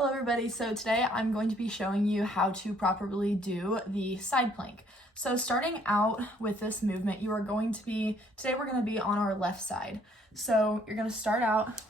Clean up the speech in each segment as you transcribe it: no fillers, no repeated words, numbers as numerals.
Hello everybody, so today I'm going to be showing you how to properly do the side plank. So starting out with this movement, today we're going to be on our left side. So you're going to start out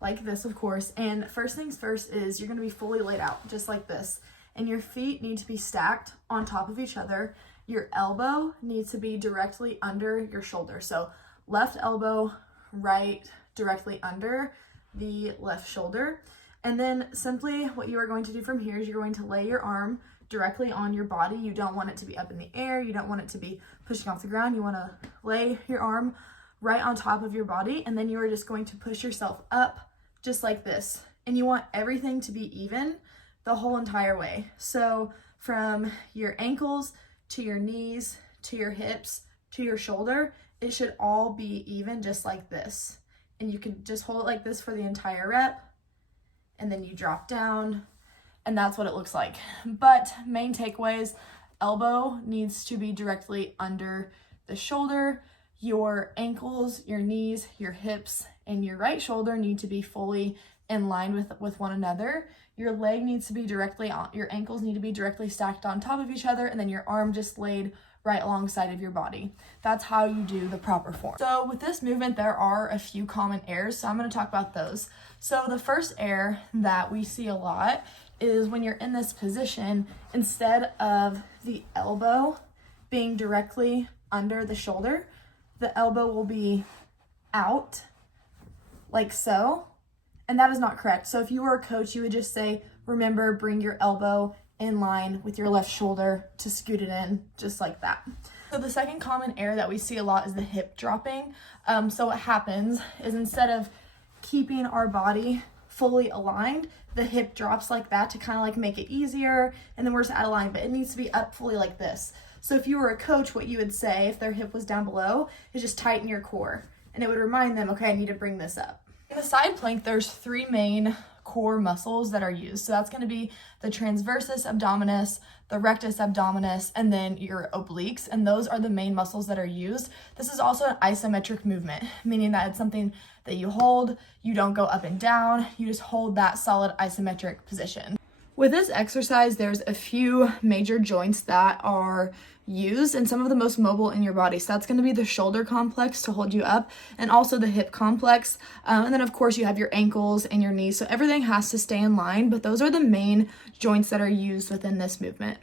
like this, of course, and first things first is you're going to be fully laid out, just like this. And your feet need to be stacked on top of each other. Your elbow needs to be directly under your shoulder. So left elbow, right directly under the left shoulder. And then simply what you are going to do from here is you're going to lay your arm directly on your body. You don't want it to be up in the air. You don't want it to be pushing off the ground. You want to lay your arm right on top of your body, and then you are just going to push yourself up just like this. And you want everything to be even the whole entire way. So from your ankles to your knees to your hips to your shoulder, it should all be even just like this. And you can just hold it like this for the entire rep. And then you drop down, and that's what it looks like. But main takeaways, elbow needs to be directly under the shoulder. Your ankles, your knees, your hips, and your right shoulder need to be fully in line with one another. Your leg needs to be directly on, your ankles need to be directly stacked on top of each other, and then your arm just laid right alongside of your body. That's how you do the proper form. So with this movement, there are a few common errors, so I'm going to talk about those. So the first error that we see a lot is when you're in this position, instead of the elbow being directly under the shoulder, the elbow will be out like so, and that is not correct. So if you were a coach, you would just say, remember, bring your elbow in line with your left shoulder to scoot it in, just like that. So the second common error that we see a lot is the hip dropping. So what happens is instead of keeping our body fully aligned, the hip drops like that to kind of like make it easier, and then we're just out of line, but it needs to be up fully like this. So if you were a coach, what you would say if their hip was down below is just tighten your core, and it would remind them, okay, I need to bring this up. In the side plank, there's three main core muscles that are used. So that's going to be the transversus abdominis, the rectus abdominis, and then your obliques. And those are the main muscles that are used. This is also an isometric movement, meaning that it's something that you hold, you don't go up and down, you just hold that solid isometric position. With this exercise, there's a few major joints that are used and some of the most mobile in your body. So that's going to be the shoulder complex to hold you up, and also the hip complex. And then of course you have your ankles and your knees. So everything has to stay in line, but those are the main joints that are used within this movement.